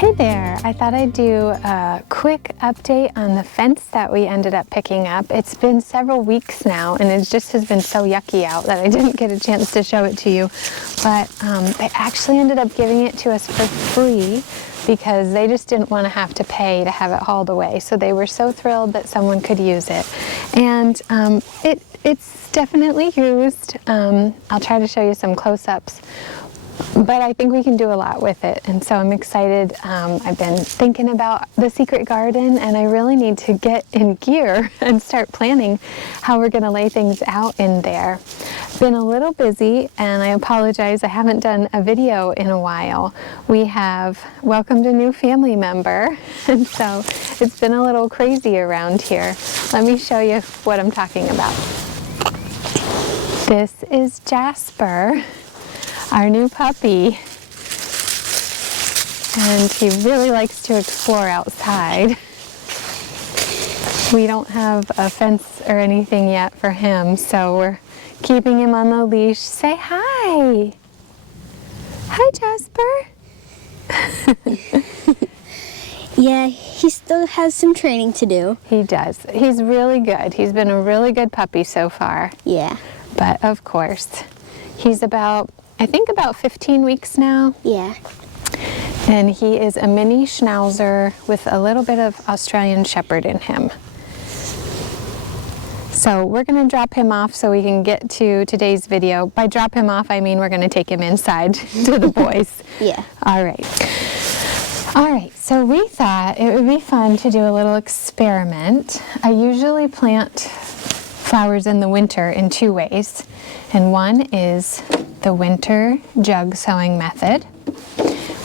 Hey there, I thought I'd do a quick update on the fence that we ended up picking up. It's been several weeks now and it just has been so yucky out that I didn't get a chance to show it to you. But they actually ended up giving it to us for free because they just didn't want to have to pay to have it hauled away. So they were so thrilled that someone could use it. And it's definitely used. I'll try to show you some close-ups. But I think we can do a lot with it, and so I'm excited. I've been thinking about the secret garden, and I really need to get in gear and start planning how we're going to lay things out in there. Been a little busy, and I apologize, I haven't done a video in a while. We have welcomed a new family member, and so it's been a little crazy around here. Let me show you what I'm talking about. This is Jasper, our new puppy, and he really likes to explore outside. We don't have a fence or anything yet for him, so we're keeping him on the leash. Say hi! Hi, Jasper! Yeah, he still has some training to do. He does. He's really good. He's been a really good puppy so far. Yeah. But of course, he's I think about 15 weeks now. Yeah. And he is a mini schnauzer with a little bit of Australian Shepherd in him. So we're going to drop him off so we can get to today's video. By drop him off, I mean we're going to take him inside to the boys. Yeah. All right. All right, so we thought it would be fun to do a little experiment. I usually plant flowers in the winter in two ways. And one is the winter jug sowing method,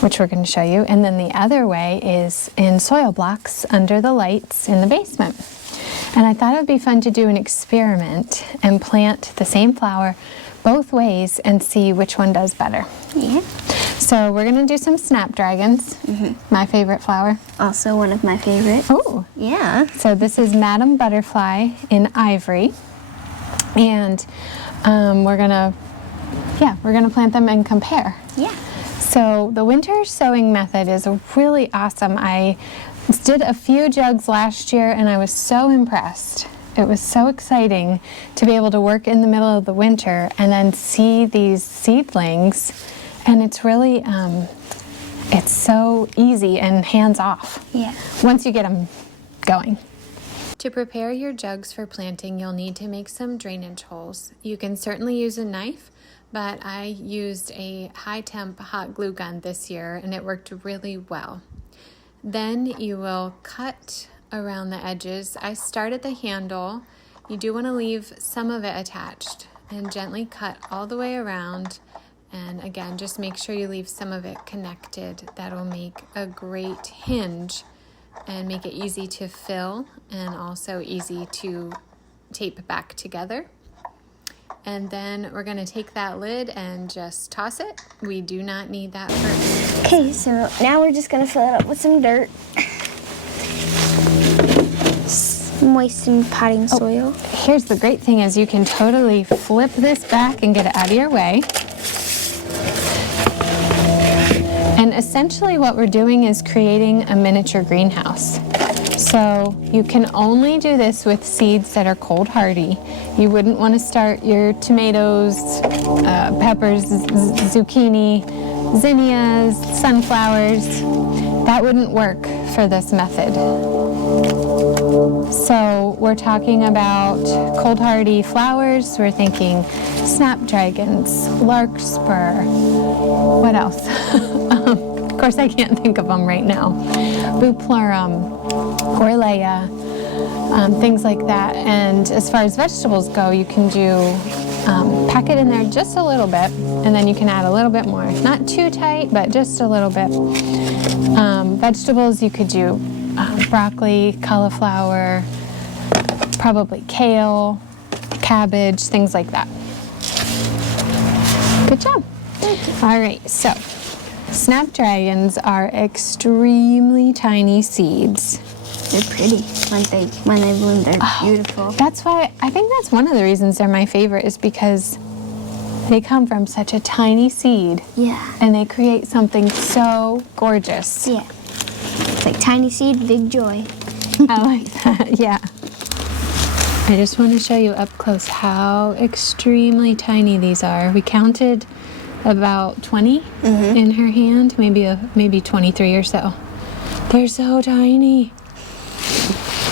which we're going to show you. And then the other way is in soil blocks under the lights in the basement. And I thought it would be fun to do an experiment and plant the same flower both ways and see which one does better. Yeah. So we're going to do some Snapdragons, my favorite flower. Also one of my favorites. Oh. Yeah. So this is Madam Butterfly in ivory. And we're gonna plant them and compare. Yeah. So the winter sowing method is really awesome. I did a few jugs last year and I was so impressed. It was so exciting to be able to work in the middle of the winter and then see these seedlings, and it's really it's so easy and hands off. Yeah. Once you get them going. To prepare your jugs for planting, you'll need to make some drainage holes. You can certainly use a knife, but I used a high-temp hot glue gun this year and it worked really well. Then you will cut around the edges. I started the handle. You do want to leave some of it attached and gently cut all the way around. And again, just make sure you leave some of it connected. That'll make a great hinge and make it easy to fill and also easy to tape back together. And then we're going to take that lid and just toss it. We do not need that for anything. Okay, so now we're just going to fill it up with some dirt. Moistened potting soil. Here's the great thing is you can totally flip this back and get it out of your way. And essentially what we're doing is creating a miniature greenhouse. So you can only do this with seeds that are cold hardy. You wouldn't want to start your tomatoes, peppers, zucchini, zinnias, sunflowers. That wouldn't work for this method. So we're talking about cold hardy flowers. We're thinking snapdragons, larkspur, what else? Of course I can't think of them right now. Bupleurum, Orleia, things like that. And as far as vegetables go, you can do, pack it in there just a little bit, and then you can add a little bit more. Not too tight, but just a little bit. Vegetables, you could do broccoli, cauliflower, probably kale, cabbage, things like that. Good job. All right, so Snapdragons are extremely tiny seeds. They're pretty when they bloom. They're beautiful. That's why I think that's one of the reasons they're my favorite, is because they come from such a tiny seed. Yeah. And they create something so gorgeous. Yeah. It's like tiny seed, big joy. I like that, yeah. I just want to show you up close how extremely tiny these are. We counted about 20 in her hand, maybe 23 or so. They're so tiny.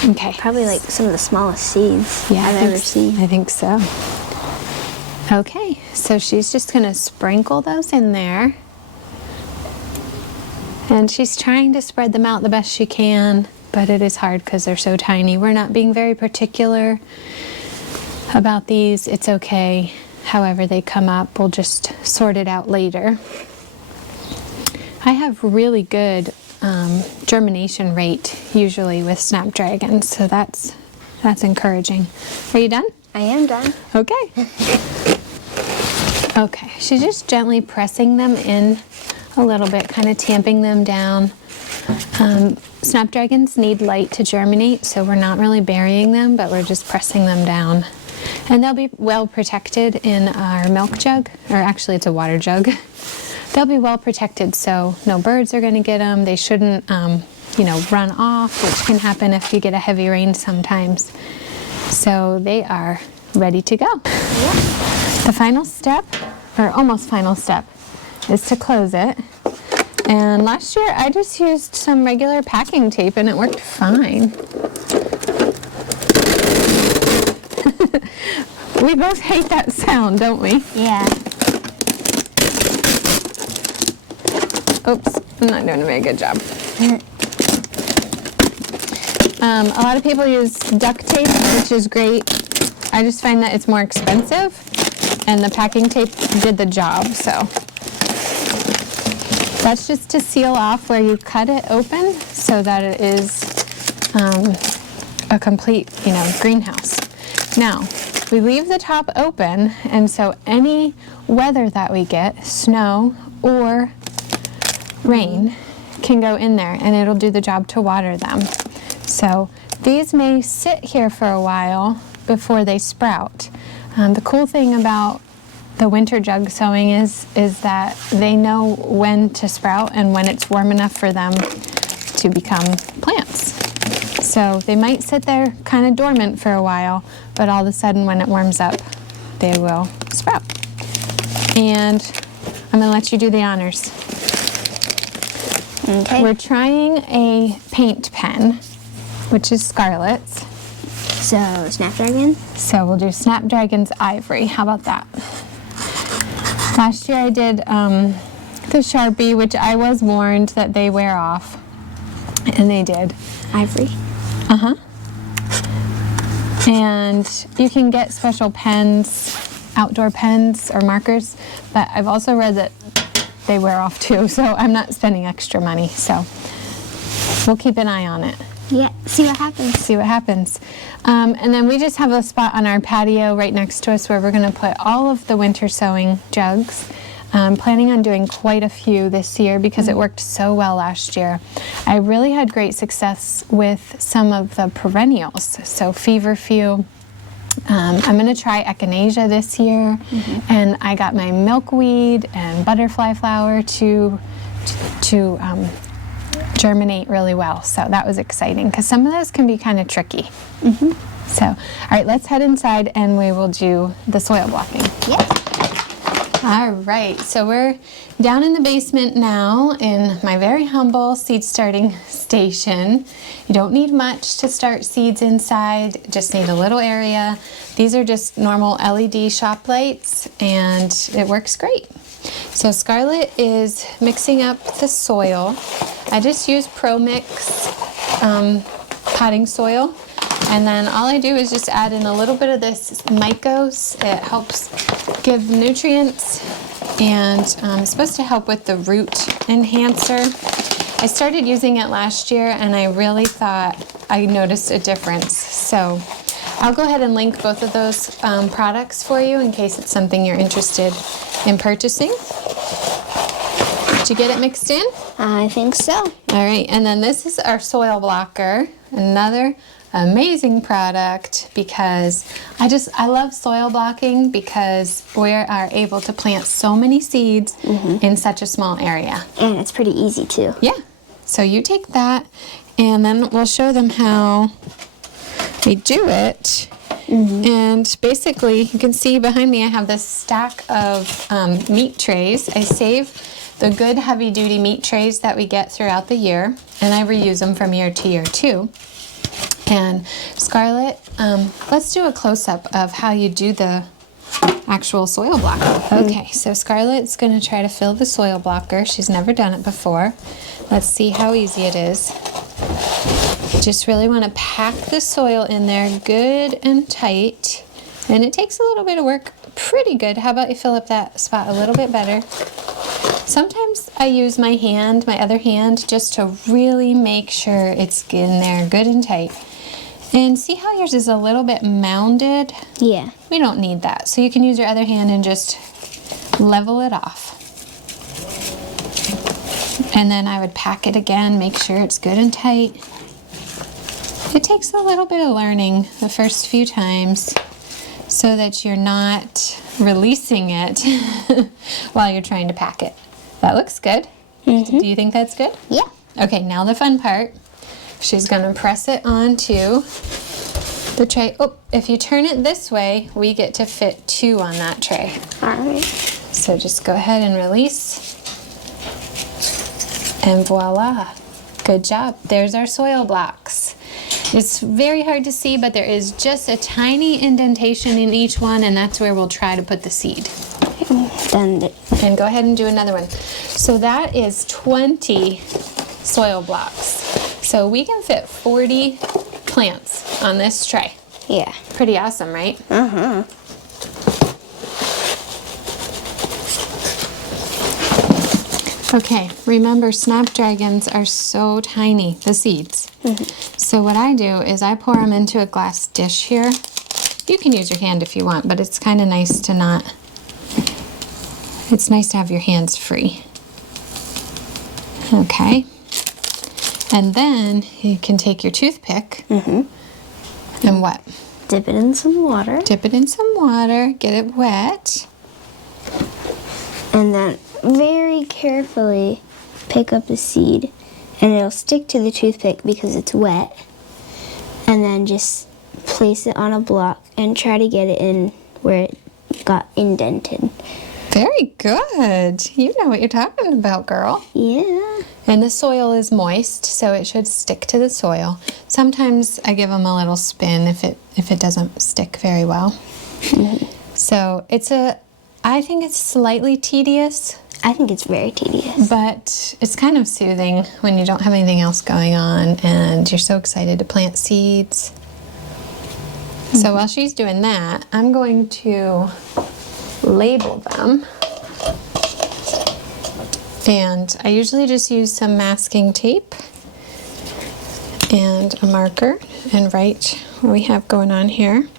Okay. Probably like some of the smallest seeds I've ever seen. I think so. Okay, so she's just going to sprinkle those in there. And she's trying to spread them out the best she can, but it is hard because they're so tiny. We're not being very particular about these. It's okay. However they come up, we'll just sort it out later. I have really good germination rate usually with Snapdragons, so that's encouraging. Are you done? I am done. Okay. Okay, she's just gently pressing them in a little bit, kind of tamping them down. Snapdragons need light to germinate, so we're not really burying them, but we're just pressing them down. And they'll be well protected in our milk jug, or actually it's a water jug. They'll be well protected, so no birds are going to get them. They shouldn't, run off, which can happen if you get a heavy rain sometimes. So they are ready to go. Yep. The final step, or almost final step, is to close it. And last year I just used some regular packing tape and it worked fine. We both hate that sound, don't we? Yeah. Oops, I'm not doing a very good job. A lot of people use duct tape, which is great. I just find that it's more expensive, and the packing tape did the job, so. That's just to seal off where you cut it open so that it is a complete, greenhouse. Now, we leave the top open, and so any weather that we get, snow or rain, can go in there and it'll do the job to water them. So these may sit here for a while before they sprout. The cool thing about the winter jug sowing is that they know when to sprout and when it's warm enough for them to become plants. So they might sit there kind of dormant for a while, but all of a sudden when it warms up, they will sprout. And I'm going to let you do the honors. Okay. We're trying a paint pen, which is Scarlett's. So, Snapdragon? So we'll do Snapdragon's Ivory. How about that? Last year I did the Sharpie, which I was warned that they wear off. And they did. Ivory? Uh-huh. And you can get special pens, outdoor pens or markers, but I've also read that they wear off too, so I'm not spending extra money. So we'll keep an eye on it. Yeah, see what happens. See what happens. And then we just have a spot on our patio right next to us where we're going to put all of the winter sowing jugs. I'm planning on doing quite a few this year because it worked so well last year. I really had great success with some of the perennials, so feverfew. I'm going to try echinacea this year, and I got my milkweed and butterfly flower to germinate really well, so that was exciting because some of those can be kind of tricky. So, all right, let's head inside and we will do the soil blocking. Yes. All right, so we're down in the basement now in my very humble seed starting station. You don't need much to start seeds inside, just need a little area. These are just normal LED shop lights and it works great. So Scarlett is mixing up the soil. I just use Pro Mix potting soil. And then all I do is just add in a little bit of this Mycos. It helps give nutrients and it's supposed to help with the root enhancer. I started using it last year and I really thought I noticed a difference. So I'll go ahead and link both of those products for you in case it's something you're interested in purchasing. Did you get it mixed in? I think so. All right, and then this is our soil blocker, another amazing product because I love soil blocking because we are able to plant so many seeds in such a small area. And it's pretty easy too. Yeah, so you take that, and then we'll show them how we do it. And basically, you can see behind me I have this stack of meat trays. I save the good heavy-duty meat trays that we get throughout the year, and I reuse them from year to year too. And Scarlett, let's do a close-up of how you do the actual soil blocker. Okay, so Scarlett's going to try to fill the soil blocker. She's never done it before. Let's see how easy it is. Just really want to pack the soil in there good and tight. And it takes a little bit of work. Pretty good. How about you fill up that spot a little bit better? Sometimes I use my hand, my other hand, just to really make sure it's in there good and tight. And see how yours is a little bit mounded? Yeah. We don't need that. So you can use your other hand and just level it off. And then I would pack it again, make sure it's good and tight. It takes a little bit of learning the first few times so that you're not releasing it while you're trying to pack it. That looks good. Do you think that's good? Yeah. Okay, now the fun part. She's gonna press it onto the tray. Oh, if you turn it this way, we get to fit 2 on that tray. All right. So just go ahead and release. And voila, good job. There's our soil blocks. It's very hard to see, but there is just a tiny indentation in each one, and that's where we'll try to put the seed. Done it. And go ahead and do another one. So that is 20 soil blocks. So we can fit 40 plants on this tray. Yeah. Pretty awesome, right? Uh-huh. Okay, remember Snapdragons are so tiny, the seeds. So what I do is I pour them into a glass dish here. You can use your hand if you want, but it's kind of nice to not, it's nice to have your hands free. Okay. And then you can take your toothpick and what? Dip it in some water. Dip it in some water, get it wet. And then very carefully pick up the seed. And it'll stick to the toothpick because it's wet. And then just place it on a block and try to get it in where it got indented. Very good. You know what you're talking about, girl. Yeah. And the soil is moist, so it should stick to the soil. Sometimes I give them a little spin if it doesn't stick very well. So I think it's slightly tedious. I think it's very tedious. But it's kind of soothing when you don't have anything else going on and you're so excited to plant seeds. So while she's doing that, I'm going to label them. And I usually just use some masking tape and a marker and write what we have going on here.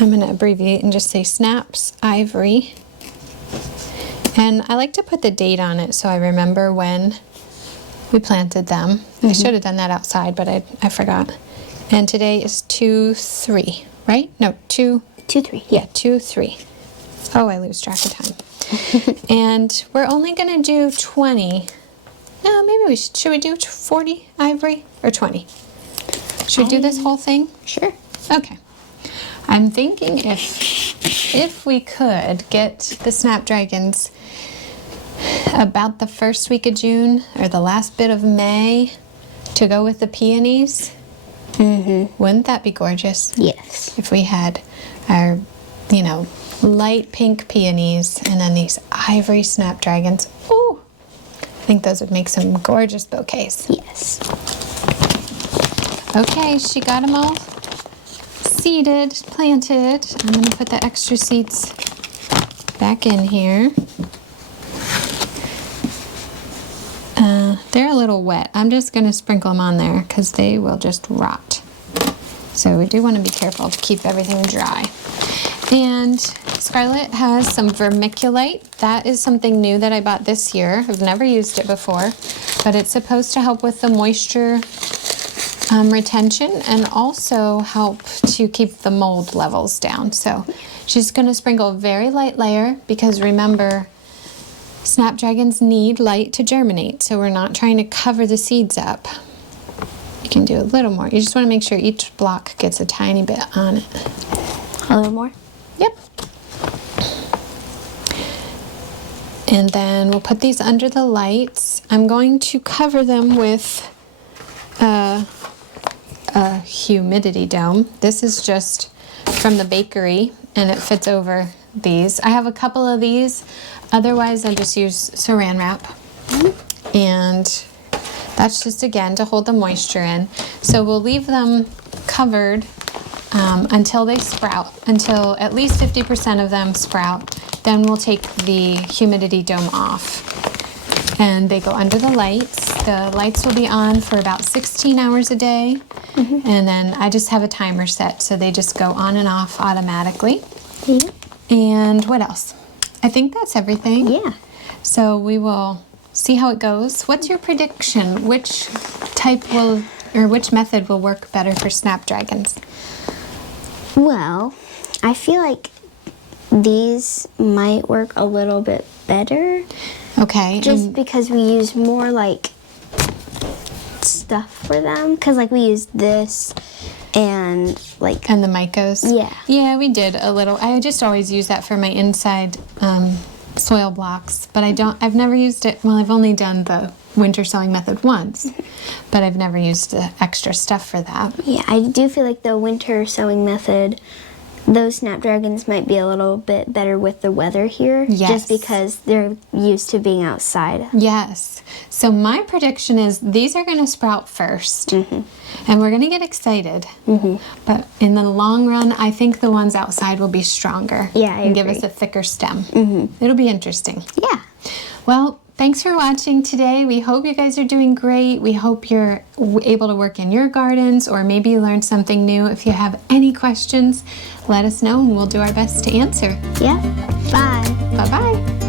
I'm going to abbreviate and just say Snaps Ivory. And I like to put the date on it so I remember when we planted them. I should have done that outside, but I forgot. And today is 2/3, right? No, 2-3. Yeah, 2/3. Oh, I lose track of time. And we're only going to do 20. No, maybe we should we do 40 ivory or 20? Should we do this whole thing? Sure. Okay. I'm thinking if we could get the Snapdragons about the first week of June or the last bit of May to go with the peonies. Wouldn't that be gorgeous? Yes. If we had our, light pink peonies and then these ivory Snapdragons. Ooh, I think those would make some gorgeous bouquets. Yes. Okay, she got them all seeded, planted. I'm going to put the extra seeds back in here. They're a little wet. I'm just going to sprinkle them on there because they will just rot. So we do want to be careful to keep everything dry. And Scarlett has some vermiculite. That is something new that I bought this year. I've never used it before, but it's supposed to help with the moisture retention and also help to keep the mold levels down. So she's going to sprinkle a very light layer because remember, Snapdragons need light to germinate, so we're not trying to cover the seeds up. You can do a little more. You just want to make sure each block gets a tiny bit on it. A little more? Yep. And then we'll put these under the lights. I'm going to cover them with a humidity dome. This is just from the bakery, and it fits over these. I have a couple of these. Otherwise, I just use saran wrap. And that's just, again, to hold the moisture in. So we'll leave them covered until they sprout, until at least 50% of them sprout. Then we'll take the humidity dome off. And they go under the lights. The lights will be on for about 16 hours a day. And then I just have a timer set, so they just go on and off automatically. And what else? I think that's everything. Yeah. So we will see how it goes. What's your prediction? Which type will, or which method will work better for Snapdragons? Well, I feel like these might work a little bit better. Okay. Just because we use more like stuff for them. Because like we use this and like... And the Mycos? Yeah. Yeah, we did a little. I just always use that for my inside soil blocks. But I've never used it. Well, I've only done the winter sowing method once. But I've never used the extra stuff for that. Yeah, I do feel like the winter sowing method, those Snapdragons might be a little bit better with the weather here. Yes. Just because they're used to being outside. Yes. So my prediction is these are going to sprout first. And we're going to get excited. But in the long run, I think the ones outside will be stronger. Yeah, I and give agree. us a thicker stem. It'll be interesting. Yeah. Well, thanks for watching today. We hope you guys are doing great. We hope you're able to work in your gardens, or maybe you learned something new. If you have any questions, let us know and we'll do our best to answer. Yeah. Bye. Bye-bye.